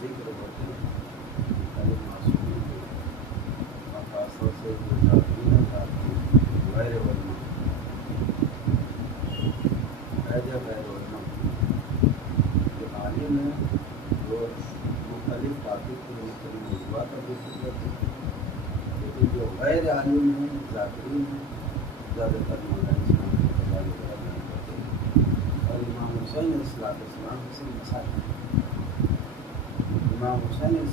ذکر ہوتے ہیں خالی معصومین کے اور خاص طور سے جو جاہلین غیر علماء غیر علماء جو عالم ہیں وہ مختلف ٹاپک کے مختلف موضوعات پر ذکر کرتے ہیں، لیکن جو غیر عالم ہیں ذاکرین ہیں زیادہ تر مولانا اسلام کے فضائل وغیرہ بیان کرتے ہیں۔ اور امام حسین علیہ السلام سے مسائل، امام حسین علیہ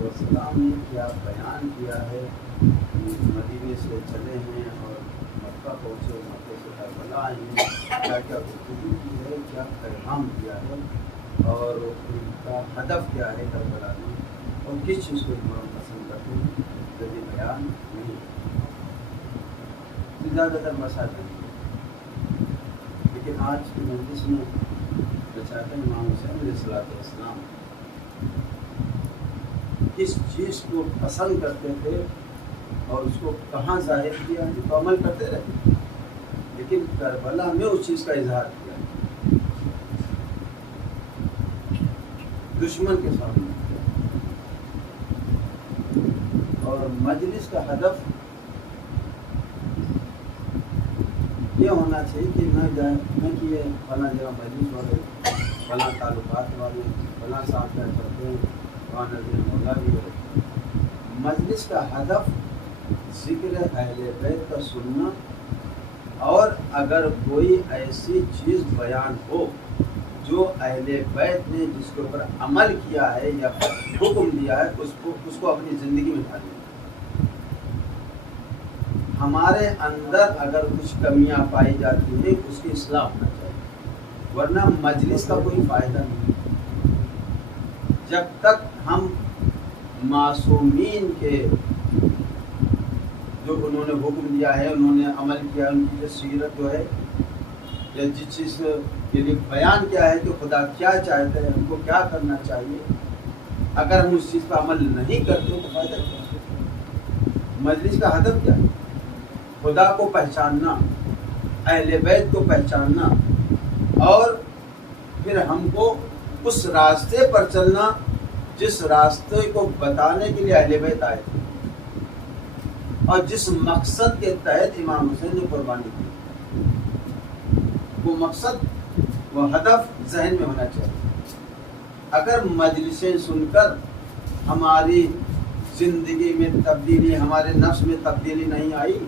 السلام نے کیا بیان کیا ہے، مدینے سے چلے ہیں اور مکہ پہنچے، مکہ سے کربلا آئے ہیں، کیا کیا گفتگو کی ہے، کیا پیغام دیا ہے اور ان کا ہدف کیا ہے کربلا میں، اور کس چیز کو امام پسند کرتے ہیں، جو یہ بیان نہیں زیادہ تر مسائل نہیں۔ لیکن آج کی مجلس میں بچاتے امام حسین علیہ السلام کس چیز کو پسند کرتے تھے اور اس کو کہاں ظاہر کیا ہے تو عمل کرتے رہے، لیکن کربلا میں اس چیز کا اظہار کیا دشمن کے سامنے۔ اور مجلس کا ہدف یہ ہونا چاہیے کہ نہ کہ یہ فلاں جگہ مجلس والے، فلاں تعلقات والے، فلاں صاحب کیا کرتے ہیں، وہاں نظر مولا بھی ہے۔ مجلس کا ہدف ذکر اہل بیت کا سننا، اور اگر کوئی ایسی چیز بیان ہو جو اہل بیت نے جس کے اوپر عمل کیا ہے یا حکم دیا ہے اس کو اپنی زندگی میں ڈالنا۔ ہمارے اندر اگر کچھ کمیاں پائی جاتی ہیں اس کی اصلاح ہونا چاہیے، ورنہ مجلس کا کوئی فائدہ نہیں۔ جب تک ہم معصومین کے جو انہوں نے حکم دیا ہے، انہوں نے عمل کیا، ان کی جو سیرت جو ہے یا جس چیز کے لیے بیان کیا ہے کہ خدا کیا چاہتا ہے، ہم کو کیا کرنا چاہیے، اگر ہم اس چیز پر عمل نہیں کرتے تو فائدہ کیا ہے؟ مجلس کا ہدف کیا ہے؟ خدا کو پہچاننا، اہل بیت کو پہچاننا، اور پھر ہم کو اس راستے پر چلنا جس راستے کو بتانے کے لیے اہل بیت آئے تھے، اور جس مقصد کے تحت امام حسین نے قربانی کی، وہ مقصد، وہ ہدف ذہن میں ہونا چاہیے۔ اگر مجلسیں سن کر ہماری زندگی میں تبدیلی، ہمارے نفس میں تبدیلی نہیں آئی،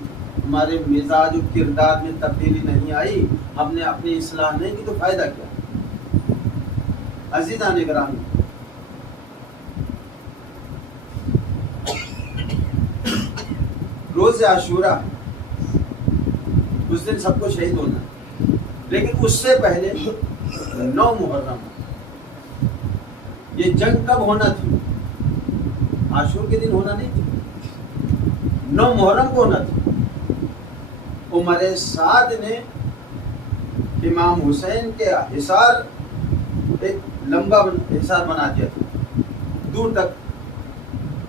ہمارے مزاج و کردار میں تبدیلی نہیں آئی، ہم نے اپنی اصلاح نہیں کی تو فائدہ کیا؟ عزیزان گرامی، روز عاشورہ اس دن سب کو شہید ہونا، لیکن اس سے پہلے 9 محرم یہ جنگ کب ہونا تھی؟ عاشور کے دن ہونا نہیں تھی، 9 محرم کو ہونا تھی۔ عمر سعد نے امام حسین کے حصار، ایک لمبا حصار بنا دیا تھا دور تک،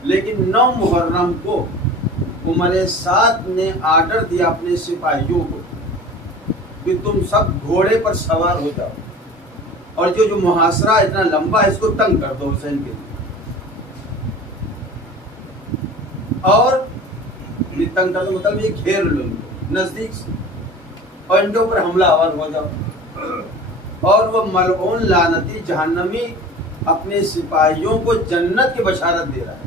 لیکن 9 محرم کو عمر سعد نے آرڈر دیا اپنے سپاہیوں کو کہ تم سب گھوڑے پر سوار ہو جاؤ، اور جو محاصرہ اتنا لمبا ہے اس کو تنگ کر دو حسین کے لیے، اور یہ تنگ کر دو مطلب یہ گھیر لو نزدیک سے، اور ان کے اوپر حملہ آور ہو جاؤ۔ اور وہ ملعون لعنتی جہنمی اپنے سپاہیوں کو جنت کی بشارت دے رہا ہے،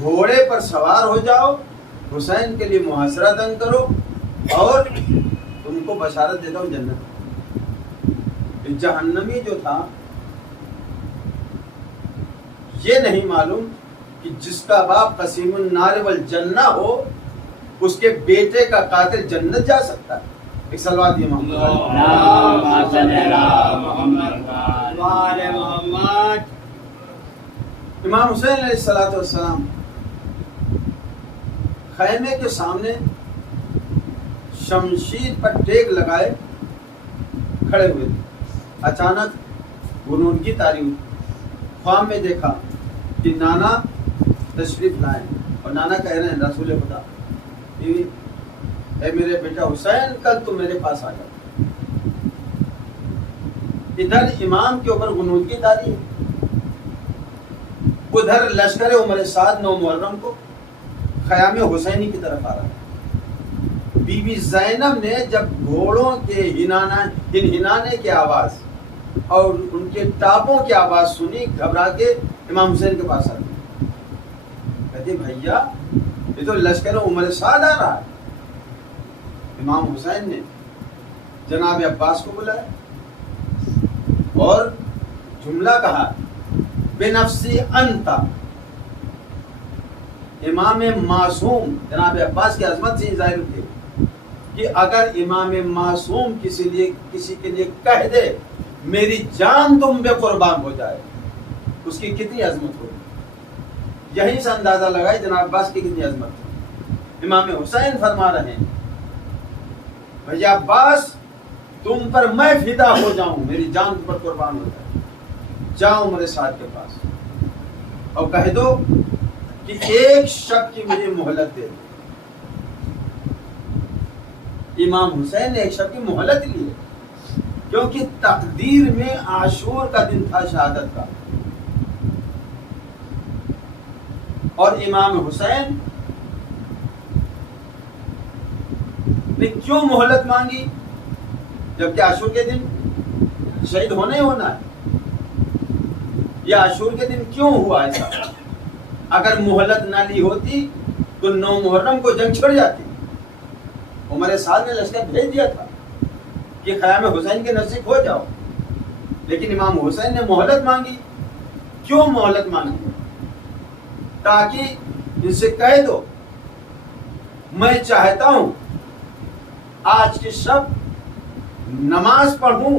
گھوڑے پر سوار ہو جاؤ، حسین کے لیے محاصرہ تنگ کرو، اور تم کو بشارت دیتا ہوں جنت۔ جہنمی جو تھا یہ نہیں معلوم کہ جس کا باپ قسیم النار والجنہ ہو اس کے بیٹے کا قاتل جنت جا سکتا ہے؟ ایک صلوات دی محمد امام حسین علیہ السلام خیمے کے سامنے شمشیر پر ٹیک لگائے کھڑے ہوئے تھے۔ اچانک انہوں کی تاریخ خواب میں دیکھا کہ نانا تشریف لائے، اور نانا کہہ رہے ہیں رسول خدا اے میرے بیٹا حسین کل تو میرے پاس آ جاؤ۔ ادھر امام کے اوپر غنودگی تاری ہے، ادھر لشکر عمر سعد 9 محرم کو خیام حسینی کی طرف آ رہا ہے. بی بی زینب نے جب گھوڑوں کے ہنہنانے کی آواز اور ان کے ٹاپوں کی آواز سنی، گھبرا کے امام حسین کے پاس آتی، کہتے بھیا یہ تو لشکر عمر سعد آ رہا ہے. امام حسین نے جناب عباس کو بلایا اور جملہ کہا بنفسی انت. امام معصوم جناب عباس کی عظمت سے ظاہر ہوتی ہے کہ اگر امام معصوم کسی کے لیے کہہ دے میری جان تم پہ قربان ہو جائے، اس کی کتنی عظمت ہوگی. یہیں سے اندازہ لگائے جناب عباس کی کتنی عظمت ہے. امام حسین فرما رہے ہیں بھیا عباس تم پر میں فدا ہو جاؤں، میری جان تم پر قربان ہو جائے. جاؤ عمر سعد کے پاس اور کہہ دو کہ ایک شب کی مجھے مہلت دے دو. امام حسین نے ایک شب کی مہلت لی ہے کیونکہ تقدیر میں عاشور کا دن تھا شہادت کا. اور امام حسین نے کیوں مہلت مانگی جبکہ عاشور کے دن شہید ہونا ہی ہونا ہے؟ یہ عاشور کے دن کیوں ہوا ایسا؟ اگر مہلت نہ لی ہوتی تو 9 محرم کو جنگ چھڑ جاتی. عمر سعد نے لشکر بھیج دیا تھا کہ خیام حسین کے نزدیک ہو جاؤ، لیکن امام حسین نے مہلت مانگی. کیوں مہلت مانگی؟ تاکہ ان سے کہہ دو میں چاہتا ہوں آج کی شب نماز پڑھوں،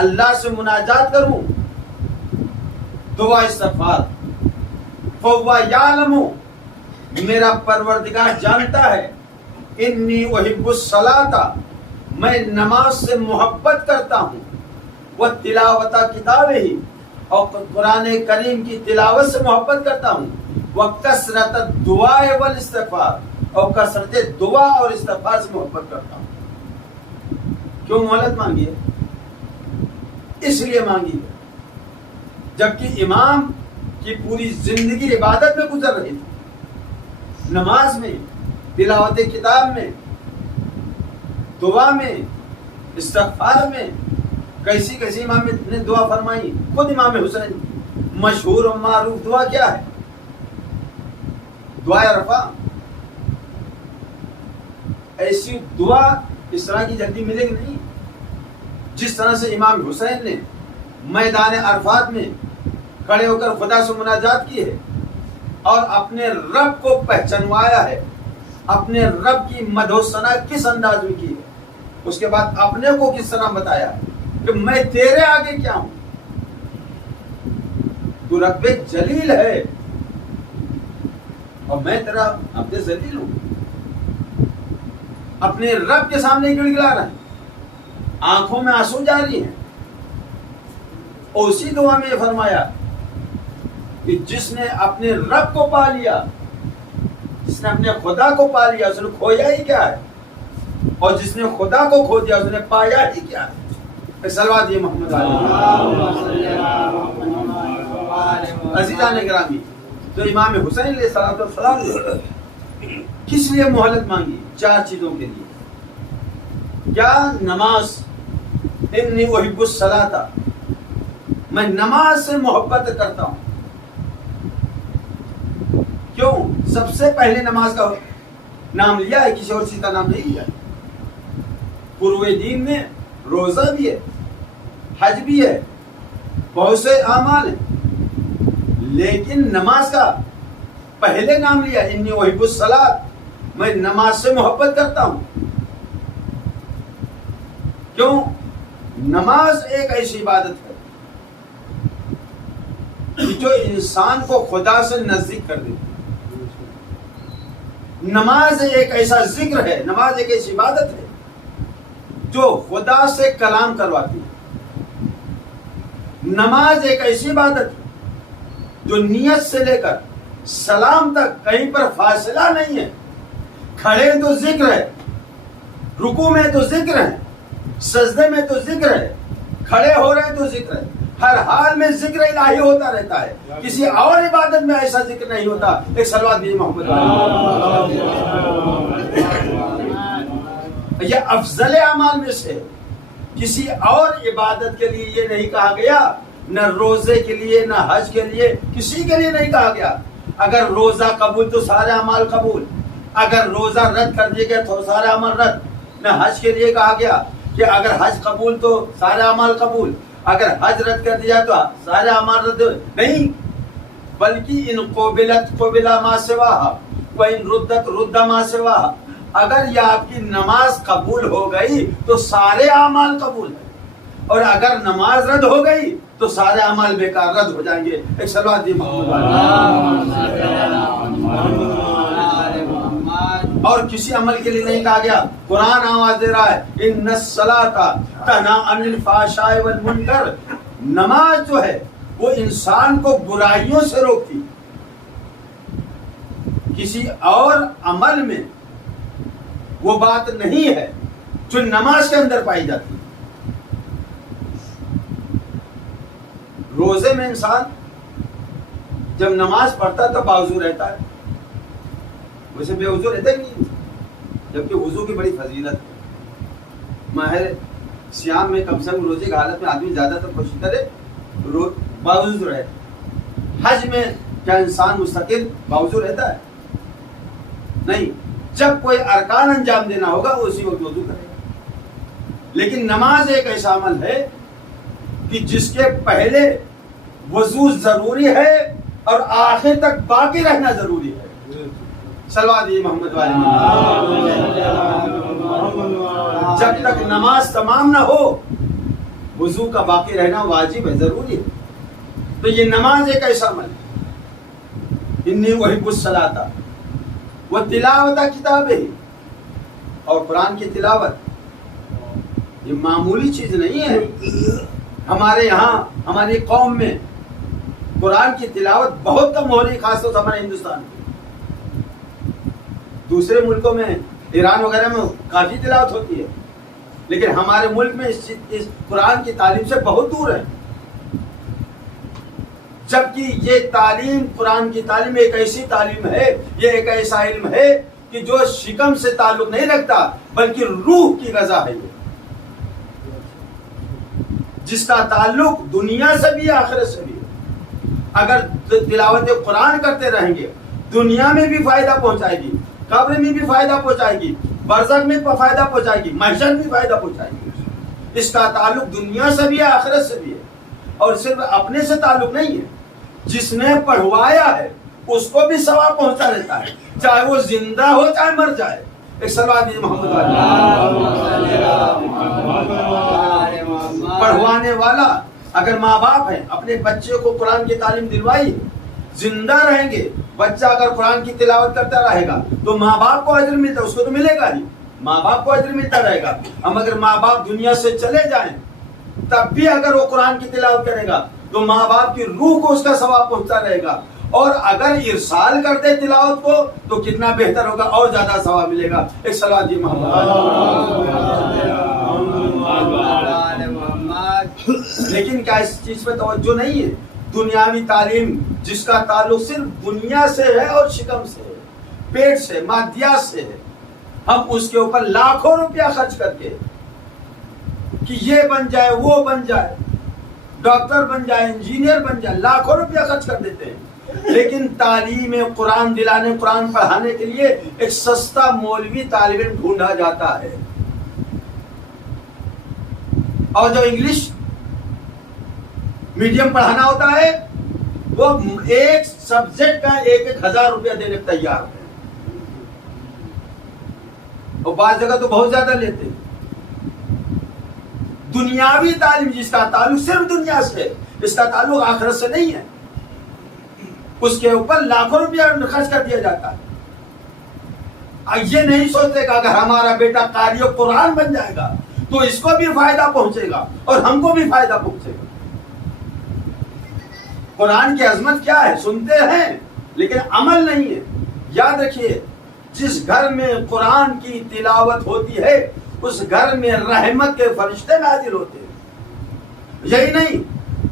اللہ سے مناجات کروں، دعا استغفار. فَهُوَ يَعْلَمُ، میرا پروردگار جانتا ہے، انی احب الصلاۃ، میں نماز سے محبت کرتا ہوں، وَتِلَاوَةَ کتابہ، اور قرآن کریم کی تلاوت سے محبت کرتا ہوں، وَكَثْرَةَ الدُّعَاءِ وَالْاِسْتِغْفَارِ، اور کثرت دعا اور استغفار سے محبت کرتا ہوں. کیوں مہلت مانگی ہے؟ اس لیے مانگی ہے جبکہ امام کی پوری زندگی عبادت میں گزر رہی تھی، نماز میں، تلاوت کتاب میں، دعا میں، استغفار میں. کیسی امام نے دعا فرمائی؟ خود امام حسین. مشہور و معروف دعا کیا ہے؟ دعا عرفہ. ایسی دعا اس طرح کی جلدی ملے گی نہیں. جس طرح سے امام حسین نے میدان عرفات میں کھڑے ہو کر خدا سے مناجات کی ہے اور اپنے رب کو پہچانوایا ہے، اپنے رب کی مدح و ثنا کس انداز میں کی ہے، اس کے بعد اپنے کو کس طرح بتایا کہ میں تیرے آگے کیا ہوں، تو رب جلیل ہے اور میں تیرا عبد ذلیل ہوں. اپنے رب کے سامنے گڑگڑا رہے ہیں، آنکھوں میں آنسو جاری ہیں. اور اسی دعا میں یہ فرمایا کہ جس نے اپنے رب کو پا لیا، جس نے اپنے خدا کو پا لیا، اس نے کھویا ہی کیا ہے، اور جس نے خدا کو کھو دیا اس نے پایا ہی کیا ہے. صلوات دی محمد عزیزان گرامی. تو امام حسین علیہ السلام نے کس لیے مہلت مانگی؟ 4 چیزوں کے لیے. کیا؟ نماز. انی احب الصلاۃ، میں نماز سے محبت کرتا ہوں. کیوں؟ سب سے پہلے نماز کا نام لیا ہے، کسی اور چیز کا نام نہیں لیا. پوروے دین میں روزہ بھی ہے، حج بھی ہے، بہت سے اعمال ہیں، لیکن نماز کا پہلے نام لیا. انی احب الصلاۃ، میں نماز سے محبت کرتا ہوں. کیوں؟ نماز ایک ایسی عبادت ہے جو انسان کو خدا سے نزدیک کر دیتی. نماز ایک ایسا ذکر ہے، نماز ایک ایسی عبادت ہے جو خدا سے کلام کرواتی ہے. نماز ایک ایسی عبادت ہے جو نیت سے لے کر سلام تک کہیں پر فاصلہ نہیں ہے. کھڑے تو ذکر ہے، رکوع میں تو ذکر ہے، سجدے میں تو ذکر ہے، کھڑے ہو رہے تو ذکر ہے، ہر حال میں ذکر الہی ہوتا رہتا ہے، کسی اور عبادت میں ایسا ذکر نہیں ہوتا۔ ایک صلوات دیجیے محمد۔ یہ افضل اعمال میں سے، کسی اور عبادت کے لیے یہ نہیں کہا گیا، نہ روزے کے لیے، نہ حج کے لیے، کسی کے لیے نہیں کہا گیا۔ اگر روزہ قبول تو سارے اعمال قبول، اگر روزہ رد کر دیا گیا تو سارے اعمال رد۔ نہ حج کے لیے کہا گیا کہ اگر حج قبول تو سارے اعمال قبول، اگر حج رد کر دیا تو سارے اعمال رد نہیں، بلکہ ان قبلت قبلا ما سواہا وان ردت رد ما سواہا۔ اگر یہ آپ کی نماز قبول ہو گئی تو سارے اعمال قبول ہیں، اور اگر نماز رد ہو گئی تو سارے اعمال بیکار رد ہو جائیں گے۔ ایک صلوات دی محمد۔ اور کسی عمل کے لیے نہیں کہا گیا۔ قرآن آواز دے رہا ہے ان الصلاۃ تنہی عن الفحشاء والمنکر، نماز جو ہے وہ انسان کو برائیوں سے روکتی، کسی اور عمل میں وہ بات نہیں ہے جو نماز کے اندر پائی جاتی ہے۔ روزے میں انسان جب نماز پڑھتا ہے تو باوضو رہتا ہے، ویسے بے وضو رہتا ہی نہیں، جبکہ وضو کی بڑی فضیلت ہے۔ ماہ صیام میں کم سے کم روزے کی حالت میں آدمی زیادہ تر کوشش کرے باوضو رہے۔ حج میں کیا انسان مستقل باوضو رہتا ہے؟ نہیں، جب کوئی ارکان انجام دینا ہوگا اسی وقت وضو کرے گا۔ لیکن نماز ایک ایسا عمل ہے کہ جس کے پہلے وضو ضروری ہے اور آخر تک باقی رہنا ضروری ہے۔ صلوات محمد والے۔ جب تک نماز تمام نہ ہو وضو کا باقی رہنا واجب ہے، ضروری ہے۔ تو یہ نماز ایک ایسا عمل ہے۔ انی احب الصلاۃ وتلاوۃ کتابہ، اور قرآن کی تلاوت یہ معمولی چیز نہیں ہے۔ ہمارے یہاں ہماری قوم میں قرآن کی تلاوت بہت کم ہو رہی، خاص طور سے ہمارے ہندوستان میں۔ دوسرے ملکوں میں ایران وغیرہ میں کافی تلاوت ہوتی ہے، لیکن ہمارے ملک میں اس قرآن کی تعلیم سے بہت دور ہے۔ جبکہ یہ تعلیم، قرآن کی تعلیم ایک ایسی تعلیم ہے، یہ ایک ایسا علم ہے کہ جو شکم سے تعلق نہیں رکھتا بلکہ روح کی غذا ہے، یہ جس کا تعلق دنیا سے بھی آخرت سے بھی ہے۔ اگر تلاوت قرآن کرتے رہیں گے دنیا میں بھی فائدہ پہنچائے گی، قبر میں بھی فائدہ پہنچائے گی، برزخ میں فائدہ پہنچائے گی، محشر میں فائدہ پہنچائے گی۔ اس کا تعلق دنیا سے بھی ہے، آخرت سے بھی ہے، اور صرف اپنے سے تعلق نہیں ہے، جس نے پڑھوایا ہے اس کو بھی ثواب پہنچتا رہتا ہے، چاہے وہ زندہ ہو چاہے مر جائے۔ ایک صلوات دیجیے محمد پڑھوانے والا اگر ماں باپ ہیں، اپنے بچے کو قرآن کی تعلیم دلوائی، زندہ رہیں گے، بچہ اگر قرآن کی تلاوت کرتا رہے گا تو ماں باپ کو اجر ملتا ہے، اس کو تو ملے گا ہی، ماں باپ کو اجر ملتا رہے گا۔ ہم اگر ماں باپ دنیا سے چلے جائیں تب بھی اگر وہ قرآن کی تلاوت کرے گا تو ماں باپ کی روح کو اس کا ثواب پہنچتا رہے گا، اور اگر ارسال کر دے تلاوت کو تو کتنا بہتر ہوگا، اور زیادہ ثواب ملے گا۔ ایک صلوات جی محمد۔ لیکن کیا اس چیز پہ توجہ نہیں ہے؟ دنیاوی تعلیم جس کا تعلق صرف دنیا سے ہے اور شکم سے ہے، پیٹ سے، مادیات سے ہے، ہم اس کے اوپر لاکھوں روپیہ خرچ کر کے کہ یہ بن جائے، وہ بن جائے، ڈاکٹر بن جائے، انجینئر بن جائے، لاکھوں روپیہ خرچ کر دیتے ہیں۔ لیکن تعلیم قرآن دلانے، قرآن پڑھانے کے لیے ایک سستا مولوی طالب علم ڈھونڈا جاتا ہے، اور جو انگلش میڈیم پڑھانا ہوتا ہے وہ ایک سبجیکٹ کا 1,000 روپیہ دینے کو تیار ہے، اور بعض جگہ تو بہت زیادہ لیتے ہیں۔ دنیاوی تعلیم جس کا تعلق صرف دنیا سے ہے، اس کا تعلق آخرت سے نہیں ہے، اس کے اوپر لاکھوں روپیہ خرچ کر دیا جاتا ہے۔ یہ نہیں سوچتے کہ اگر ہمارا بیٹا قاری قرآن بن جائے گا تو اس کو بھی فائدہ پہنچے گا اور ہم کو بھی فائدہ پہنچے گا۔ قرآن کی عظمت کیا ہے سنتے ہیں لیکن عمل نہیں ہے۔ یاد رکھیے، جس گھر میں قرآن کی تلاوت ہوتی ہے اس گھر میں رحمت کے فرشتے نازل ہوتے ہیں۔ یہی نہیں،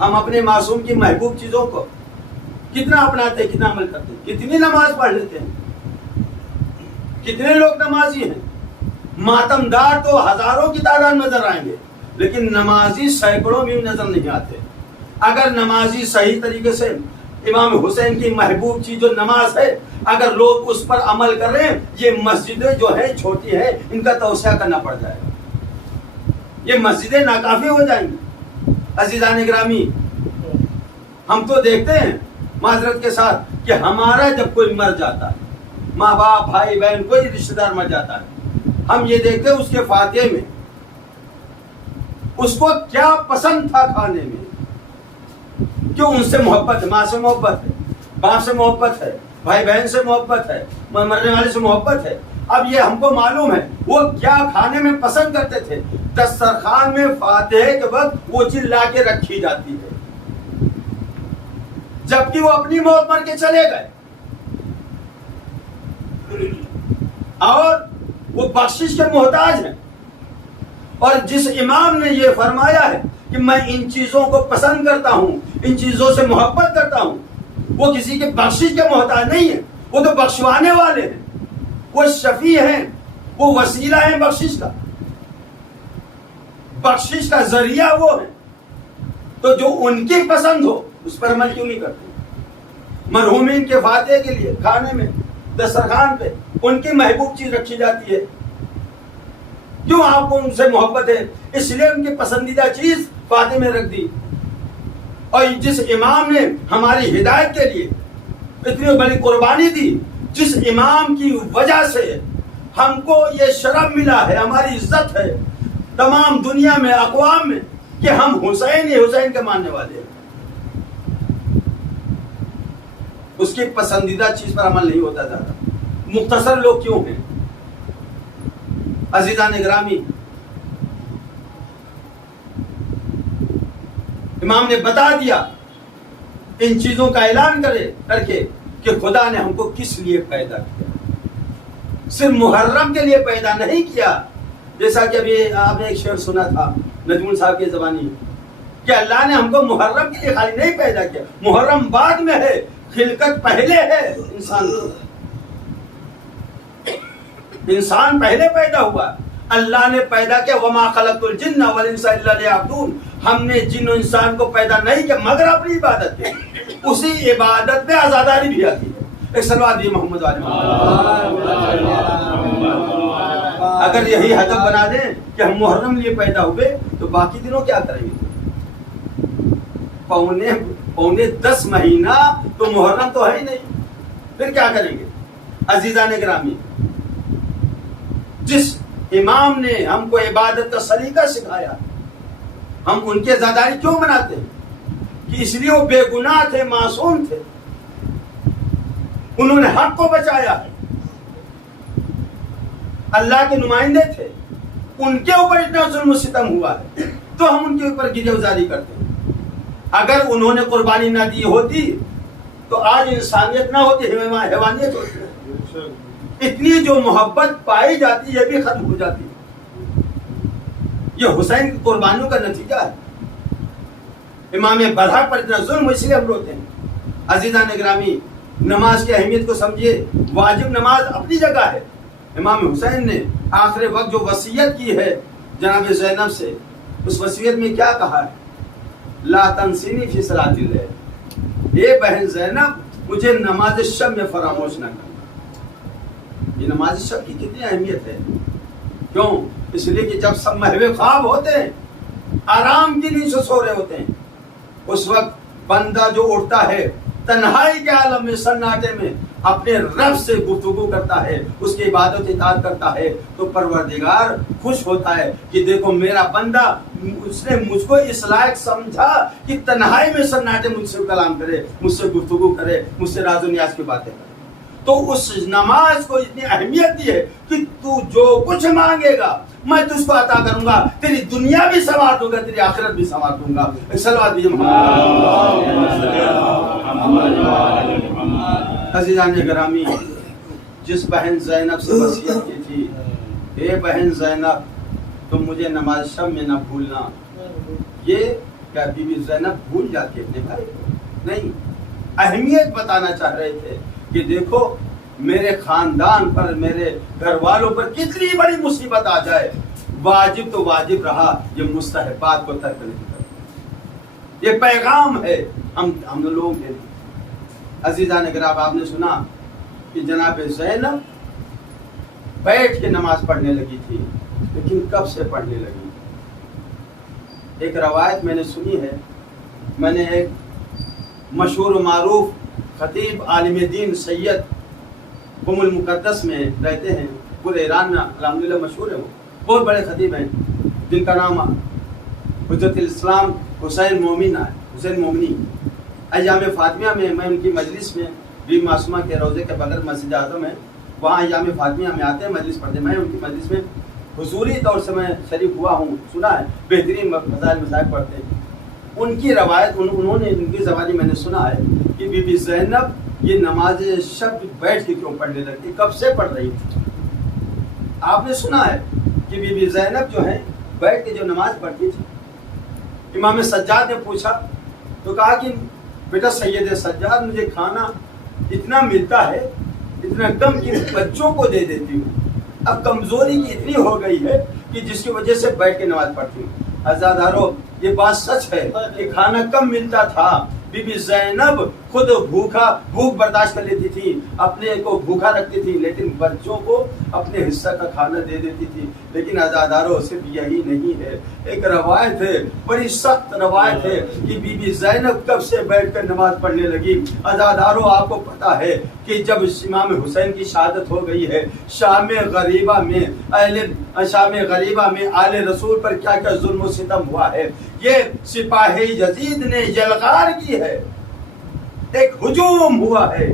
ہم اپنے معصوم کی محبوب چیزوں کو کتنا اپناتے ہیں، کتنا عمل کرتے ہیں، کتنی نماز پڑھ لیتے ہیں، کتنے لوگ نمازی ہیں. ماتمدار تو ہزاروں کی تعداد میں نظر آئیں گے، لیکن نمازی سینکڑوں میں نظر نہیں آتے. اگر نمازی صحیح طریقے سے امام حسین کی محبوب چیز جو نماز ہے، اگر لوگ اس پر عمل کر رہے ہیں، یہ مسجدیں جو ہیں چھوٹی ہیں، ان کا توسیع کرنا پڑ جائے گا، یہ مسجدیں ناکافی ہو جائیں گی. عزیزان گرامی، ہم تو دیکھتے ہیں معذرت کے ساتھ کہ ہمارا جب کوئی مر جاتا ہے، ماں باپ بھائی بہن کوئی رشتہ دار مر جاتا ہے، ہم یہ دیکھتے ہیں اس کے فاتحے میں اس کو کیا پسند تھا کھانے میں، کیوں؟ ان سے محبت ہے، ماں سے محبت ہے، باپ سے محبت ہے، بھائی بہن سے محبت ہے، مرنے والے سے محبت ہے. اب یہ ہم کو معلوم ہے وہ کیا کھانے میں پسند کرتے تھے. دسترخوان میں فاتحے کے وقت وہ چیز لا کے رکھی جاتی ہے، جبکہ وہ اپنی موت مر کے چلے گئے، اور وہ بخشش کے محتاج ہیں. اور جس امام نے یہ فرمایا ہے کہ میں ان چیزوں کو پسند کرتا ہوں، ان چیزوں سے محبت کرتا ہوں، وہ کسی کے بخشش کے محتاج نہیں ہے، وہ تو بخشوانے والے ہیں، وہ شفیع ہیں، وہ وسیلہ ہیں بخشش کا ذریعہ وہ ہیں. تو جو ان کی پسند ہو اس پر عمل کیوں نہیں کرتے؟ مرحومین کے فاتحے کے لیے کھانے میں دسترخوان پہ ان کی محبوب چیز رکھی جاتی ہے، کیوں؟ آپ کو ان سے محبت ہے، اس لیے ان کی پسندیدہ چیز فاتحے میں رکھ دی. اور جس امام نے ہماری ہدایت کے لیے اتنی بڑی قربانی دی، جس امام کی وجہ سے ہم کو یہ شرف ملا ہے، ہماری عزت ہے تمام دنیا میں، اقوام میں، کہ ہم حسین کے ماننے والے ہیں، اس کی پسندیدہ چیز پر عمل نہیں ہوتا زیادہ. مختصر لوگ کیوں ہیں؟ عزیزان گرامی، امام نے بتا دیا ان چیزوں کا اعلان کر کے کہ خدا نے ہم کو کس لیے پیدا کیا. صرف محرم کے لیے پیدا نہیں کیا، جیسا کہ ابھی آپ نے ایک شعر سنا تھا نجم صاحب کی زبانی، کہ اللہ نے ہم کو محرم کے لیے خالی نہیں پیدا کیا، محرم بعد میں ہے، خلقت پہلے ہے. انسان پہلے پیدا ہوا، اللہ نے پیدا کیا. وما خلقت الجن والانس الا لیعبدون، ہم نے جن و انسان کو پیدا نہیں کیا مگر اپنی عبادت کے. اسی عبادت میں آزاداری بھی آتی ہے. ایک صلوات دی محمد والے محمد. اگر یہی ہدف بنا دیں کہ ہم محرم لیے پیدا ہوئے تو باقی دنوں کیا کریں گے؟ پونے 10 مہینہ تو محرم تو ہے ہی نہیں، پھر کیا کریں گے؟ عزیزان گرامی، جس امام نے ہم کو عبادت کا سلیقہ سکھایا، ہم ان کے زاداری کیوں مناتے ہیں؟ کہ اس لیے وہ بے گناہ تھے، معصوم تھے، انہوں نے حق کو بچایا ہے، اللہ کے نمائندے تھے، ان کے اوپر اتنا ظلم و ستم ہوا ہے تو ہم ان کے اوپر گریہ گزاری کرتے ہیں. اگر انہوں نے قربانی نہ دی ہوتی تو آج انسانیت نہ ہوتی، حیوانیت ہوتی. اتنی جو محبت پائی جاتی یہ بھی ختم ہو جاتی. یہ حسین کی قربانیوں کا نتیجہ ہے. امام برحق پر اتنا ظلم، اس لیے ہم روتے ہیں. عزیزان گرامی، نماز کی اہمیت کو سمجھیے. واجب نماز اپنی جگہ ہے. امام حسین نے آخر وقت جو وصیت کی ہے جناب زینب سے، اس وصیت میں کیا کہا ہے؟ لا تنسینی فی صلاۃ اللیل، اے بہن زینب مجھے نماز شب میں فراموش نہ کرنا. یہ نماز شب کی کتنی اہمیت ہے. کیوں؟ اس لیے کہ جب سب محو خواب ہوتے ہیں، آرام کی نیند سے سو رہے ہوتے ہیں، اس وقت بندہ جو اٹھتا ہے تنہائی کے عالم میں، سناٹے میں اپنے رب سے گفتگو کرتا ہے، اس کی عبادت اطاعت کرتا ہے، تو پروردگار خوش ہوتا ہے کہ دیکھو میرا بندہ، اس نے مجھ کو اس لائق سمجھا کہ تنہائی میں سناٹے مجھ سے کلام کرے، مجھ سے گفتگو کرے، مجھ سے راز و نیاز کی باتیں کرے. تو اس نماز کو اتنی اہمیت دی ہے کہ تو جو کچھ مانگے گا میں تجھ کو عطا کروں گا، تیری دنیا بھی سنوار دوں گا، تیری آخرت بھی سنوار دوں گا. صلوات دیجیے محمد. عزیزان گرامی، جس بہن زینب سے وصیت کی تھی، اے بہن زینب تم مجھے نماز شب میں نہ بھولنا، یہ کیا بی بی زینب بھول جاتی اپنے بھائی کو؟ نہیں، اہمیت بتانا چاہ رہے تھے کہ دیکھو میرے خاندان پر، میرے گھر والوں پر کتنی بڑی مصیبت آ جائے، واجب تو واجب رہا، یہ مستحبات کو ترک نہیں کرتا۔ یہ پیغام ہے ہم لوگوں کے لیے۔ عزیزان اگر آپ نے سنا کہ جناب زینب بیٹھ کے نماز پڑھنے لگی تھی، لیکن کب سے پڑھنے لگی؟ ایک روایت میں نے سنی ہے، میں نے ایک مشہور و معروف خطیب عالم دین سید قم المقدس میں رہتے ہیں، پورے ایران میں الحمدللہ مشہور ہے، وہ بہت بڑے خطیب ہیں جن کا نام حجت الاسلام حسین مومنی۔ ایام فاطمیہ میں میں ان کی مجلس میں، بی معصومہ کے روضے کے بغیر مسجد اعظم ہے، وہاں ایام فاطمیہ میں آتے ہیں مجلس پڑھتے ہیں، میں ان کی مجلس میں حضوری طور سے میں شریک ہوا ہوں، سنا ہے، بہترین مسائل پڑھتے ہیں۔ ان کی روایت انہوں نے، ان کی زبانی میں نے سنا ہے کہ بی بی زینب یہ نماز شب بیٹھ کے کیوں پڑھنے لگتی، کب سے پڑھ رہی تھی؟ آپ نے سنا ہے کہ بی بی زینب جو ہے بیٹھ کے جو نماز پڑھتی تھی، امام سجاد نے پوچھا تو کہا کہ بیٹا سید سجاد، مجھے کھانا اتنا ملتا ہے، اتنا کم کہ بچوں کو دے دیتی ہوں، اب کمزوری کی اتنی ہو گئی ہے کہ جس کی وجہ سے بیٹھ کے نماز پڑھتی ہوں۔ عزادارو، یہ بات سچ ہے کہ کھانا کم ملتا تھا، بی بی زینب خود بھوک برداشت کر لیتی تھی، اپنے کو بھوکا رکھتی تھی، لیکن بچوں کو اپنے حصہ کا کھانا دے دیتی تھی۔ لیکن عزادارو، صرف یہی نہیں ہے، ایک روایت ہے، بڑی سخت روایت ہے کہ بی بی زینب کب سے بیٹھ کر نماز پڑھنے لگی۔ عزادارو، آپ کو پتا ہے کہ جب امام حسین کی شہادت ہو گئی ہے، شام غریبہ میں آل رسول پر کیا کیا ظلم و ستم ہوا ہے، یہ سپاہی یزید نے یلغار کی ہے، ایک ہجوم ہوا ہے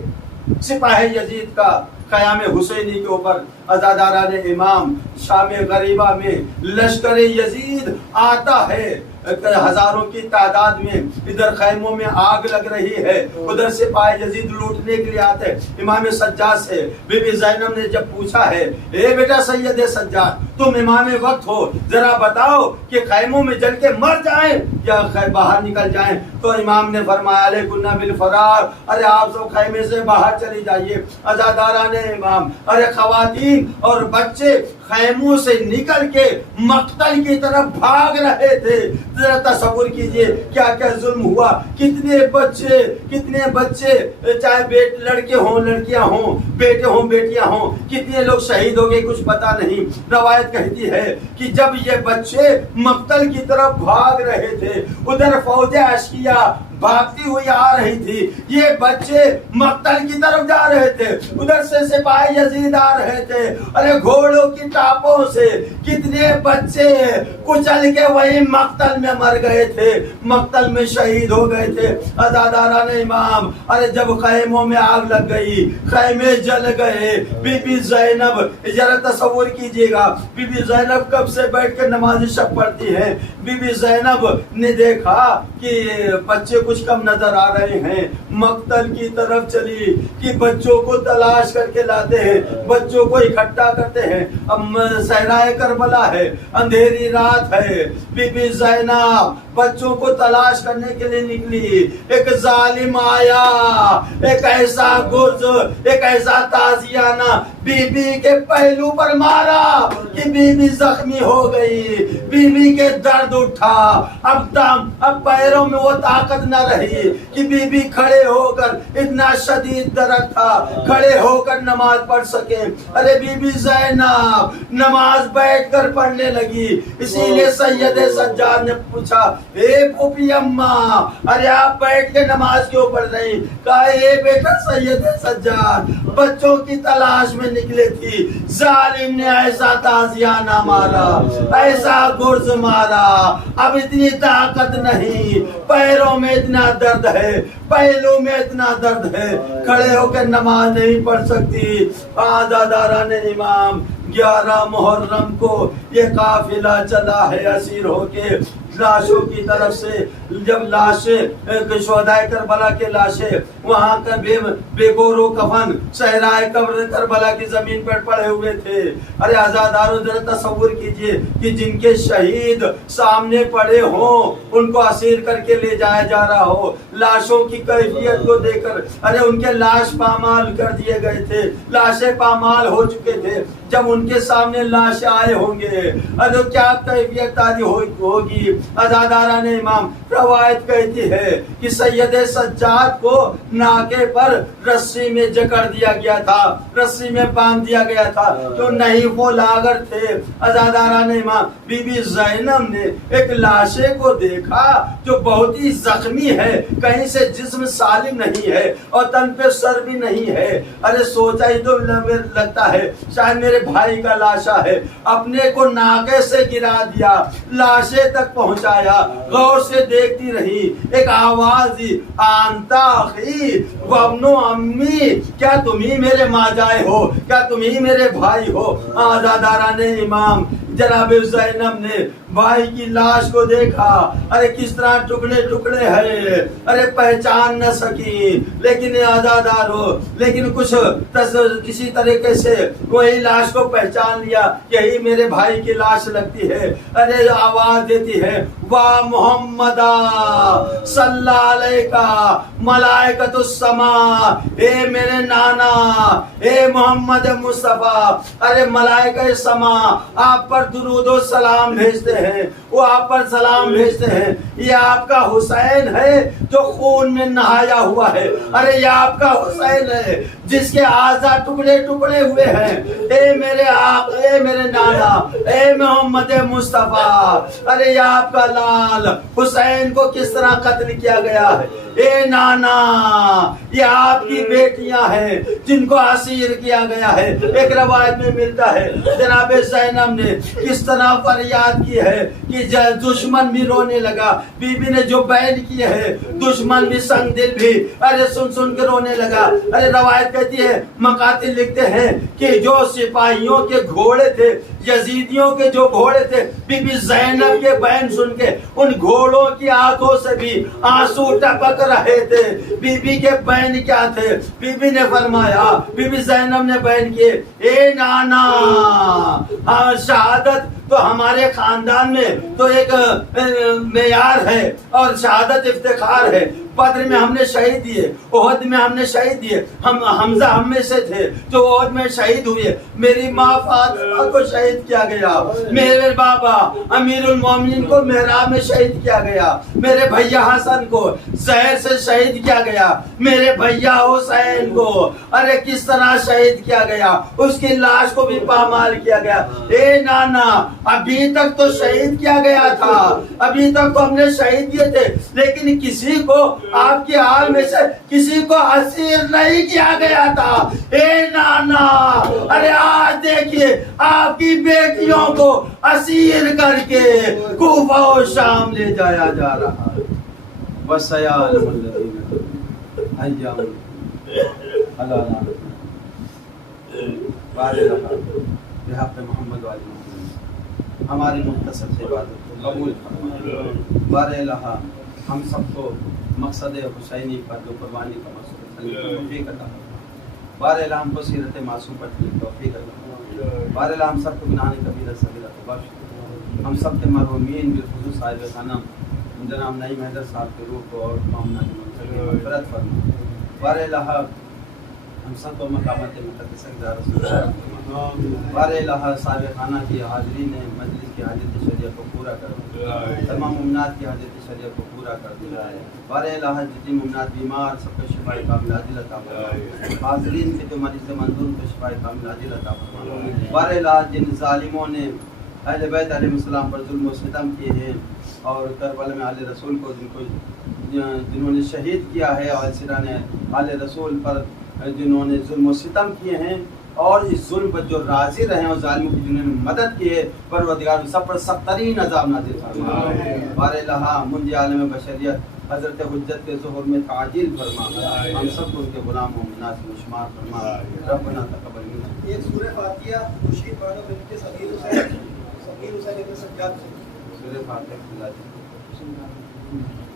سپاہی یزید کا قیام حسینی کے اوپر۔ عزاداران امام، شام غریبہ میں لشکر یزید آتا ہے ہزاروں کی تعداد میں، ادھر خیموں میں آگ لگ رہی ہے، ادھر سپاہی یزید لوٹنے کے لیے آتے ہیں۔ امام سجاد سے بی بی زینب نے جب پوچھا ہے، اے بیٹا سید سجاد، تم امام وقت ہو، ذرا بتاؤ کہ خیموں میں جل کے مر جائیں یا باہر نکل جائیں؟ تو امام نے فرمایا علیکن بالفرار، ارے آپ سب خیمے سے باہر چلی جائیے۔ عزاداران امام، ارے خواتین اور بچے خیموں سے نکل کے مقتل کی طرف بھاگ رہے تھے۔ ذرا تصور کیجئے کیا کیا ظلم ہوا، کتنے بچے چاہے لڑکے ہوں لڑکیاں ہوں، بیٹے ہوں بیٹیاں ہوں، کتنے لوگ شہید ہو گئے کچھ پتا نہیں۔ روایت کہتی ہے کہ جب یہ بچے مقتل کی طرف بھاگ رہے تھے، ادھر فوج اشقیاء بھاگتی ہوئی آ رہی تھی، یہ بچے مقتل کی طرف جا رہے تھے، ادھر سے سپاہی یزید آ رہے تھے، ارے گھوڑوں کی ٹاپوں سے کتنے بچے کچل کے وہی مقتل میں مر گئے تھے، مقتل میں شہید ہو گئے تھے۔ عزاداران امام، ارے جب خیموں میں آگ لگ گئی، خیمے جل گئے، بی بی زینب، ذرا تصور کیجئے گا، بی بی زینب کب سے بیٹھ کے نماز شب پڑھتی ہے۔ بی بی زینب نے دیکھا کہ بچے کچھ کم نظر آ رہے ہیں، مقتل کی طرف چلی کہ بچوں کو تلاش کر کے لاتے ہیں، بچوں کو اکٹھا کرتے ہیں۔ اب صحرائے کربلا ہے، اندھیری رات ہے، بی بی زینب بچوں کو تلاش کرنے کے لیے نکلی، ایک ظالم آیا، ایک ایسا گرز، ایک ایسا تازیانہ بی بی کے پہلو پر مارا کہ بی بی زخمی ہو گئی، بی بی کے درد اٹھا، اب پیروں میں وہ طاقت نہ رہی کہ بی بی کھڑے ہو کر، اتنا شدید درد تھا، کھڑے ہو کر نماز پڑھ سکے۔ ارے بی بی زینب نماز بیٹھ کر پڑھنے لگی، اسی لیے سید سجاد نے پوچھا، اے پھوپھی اماں، ارے آپ بیٹھ کے نماز کیوں پڑھ رہی؟ کہا اے بیٹا سید سجاد، بچوں کی تلاش میں نکلے تھی، ظالم نے ایسا تازیانہ مارا، ایسا گرز مارا، اب اتنی طاقت نہیں، پیروں میں اتنا درد ہے، پہلو میں اتنا درد ہے، کھڑے ہو کے نماز نہیں پڑھ سکتی۔ عزاداران امام، 11 محرم کو یہ قافلہ چلا ہے اسیر ہو کے لاشوں کی طرف سے جب لاشیں شہدائے کربلا کے لاشیں وہاں کا بے گور و کفن صحرائے کربلا کی زمین پر پڑے ہوئے تھے. ارے عزاداروں ذرا تصور کیجئے کہ جن کے شہید سامنے پڑے ہوں ان کو اسیر کر کے لے جایا جا رہا ہو, لاشوں کی کیفیت کو دیکھ کر ارے ان کے لاش پامال کر دیے گئے تھے, لاشیں پامال ہو چکے تھے. جب ان کے سامنے لاش آئے ہوں گے ارے کیا کیفیت تاری ہوگی. عزاداران امام روایت کہتی ہے کہ سید سجاد کو ناکے پر رسی میں جکڑ دیا گیا تھا, رسی میں باندھ دیا گیا تھا تو نہیں وہ لاغر تھے. عزاداران امام بی بی زینب نے ایک لاشے کو دیکھا جو بہت ہی زخمی ہے, کہیں سے جسم سالم نہیں ہے اور تن پہ سر بھی نہیں ہے. ارے سوچا ہی تو لگتا ہے شاید میرے بھائی کا لاشا ہے. اپنے کو ناکے سے گرا دیا, لاشے تک پہنچایا, غور سے دیکھتی رہی. ایک آواز دی, آنتا اخی وابنو امی, کیا تم ہی میرے ماں جائے ہو, کیا تم ہی میرے بھائی ہو. عزاداران امام جناب زینب نے بھائی کی لاش کو دیکھا, ارے کس طرح ٹکڑے ٹکڑے ہے, ارے پہچان نہ سکی. لیکن آزادارو لیکن کچھ کسی طریقے سے وہی لاش کو پہچان لیا, یہی میرے بھائی کی لاش لگتی ہے. ارے آواز دیتی ہے, واہ محمد صلی علیہ ملائکۃ السماء, اے میرے نانا, اے محمد مصطفیٰ, ارے ملائکہ سما آپ پر درود و سلام بھیجتے ہیں, وہ آپ پر سلام بھیجتے ہیں. یہ آپ کا حسین ہے جو خون میں نہایا ہوا ہے. ارے یہ آپ کا حسین ہے جس کے اعضاء ٹکڑے ٹکڑے ہوئے ہیں. اے میرے آقا, اے میرے نانا, اے محمد مصطفیٰ, ارے یہ آپ کا لال حسین کو کس طرح قتل کیا گیا ہے. اے نانا, یہ آپ کی بیٹیاں ہیں جن کو اسیر کیا گیا ہے. ایک روایت میں ملتا ہے جناب زینب نے کس طرح فریاد کی ہے کہ دشمن بھی رونے لگا. بی بی نے جو بیان کی ہے دشمن بھی سنگ دل بھی ارے سن سن کے رونے لگا. ارے روایت کہتی ہے, مقاتل لکھتے ہیں کہ جو سپاہیوں کے گھوڑے تھے, یزیدیوں کے جو گھوڑے تھے, بی بی زینب کے بیان سن کے ان گھوڑوں کی آنکھوں سے بھی آنسو ٹپک رہے تھے. بی بی کے بیان کیا تھے؟ بی بی نے فرمایا, بی بی زینب نے بیان کیے, اے نانا, شہادت تو ہمارے خاندان میں تو ایک معیار ہے اور شہادت افتخار ہے. بدر میں ہم نے شہید دیے, احد میں ہم نے شہید دیے, ہم حمزہ ہم میں سے تھے جو احد میں شہید ہوئے. میری ماں فاطمہ کو شہید کیا گیا, میرے بابا امیر المومنین کو محراب میں شہید کیا گیا, میرے بھیا حسن کو زہر سے شہید کیا گیا, میرے بھیا حسین کو ارے کس طرح شہید کیا گیا, اس کی لاش کو بھی پامال کیا گیا. اے نانا, ابھی تک تو شہید کیا گیا تھا, ابھی تک تو ہم نے شہید دیے تھے, لیکن کسی کو آپ کی حال میں سے کسی کو اسیر نہیں کیا گیا تھا. اے نانا, ارے آج دیکھیے آپ کی بیٹیوں کو اسیر کر کے کوفہ و شام لے جایا جا رہا ہے. وَسَيَعْلَمُ الَّذِينَ أَيَّامُ اللہ بحق محمد والی محمد ہماری مختصر سے عبادت کو قبول فرمائے. بار الہ ہم سب کو مقصد حسینی پر جو قربانی کا مقصد ہے توفیق عطا فرمائے. بار الہ ہم کو سیرت معصوم پر توفیق عطا فرمائے. بار الہ ہم سب کو گناہ کبیرہ صغیرہ کو بخش. ہم سب کے مرحومین بالخصوص صاحب خانم جناب نعیم حیدر صاحب کے روح کو اور معاملہ کی مغفرت فرمائے. بار الہ ہم سب کو مقامات مقدسہ کی رسول اللہ. بار الہ صاحب خانہ کی حاضرین مجلس کی حاجت شریعہ کو پورا کر, تمام ممنات کی حاجت شریعہ کو پورا کر دیا. بار الہ جتنی ممنات بیمار سب کو شفاء کامل عاجل عطا فرما. حاضرین کے جو مریض منظور کو شفاء کامل عاجل عطا فرما. بار الہ جن ظالموں نے اہل بیت علیہ السلام پر ظلم و ستم کیے ہیں اور کربلا میں آل رسول کو جنہوں نے شہید کیا ہے, اور سرا نے آل رسول پر جنہوں نے ظلم و ستم کیے ہیں اور اس ظلم پر جو راضی رہے اور ظالموں کی جنہوں نے مدد کی ہے, پروردگار سب پر سخت ترین عذاب نازل فرما. بار الہ منجی عالم بشریت حضرت حجت کے ظہور میں تعجیل فرما. ہم سب کو ان کے غلام و مناسب و شمار فرما. ربنا تقبل منا. ایک سورہ فاتحہ مشرق والوں کے سبیل حسین ابن سجاد. سورہ فاتحہ سمجھانا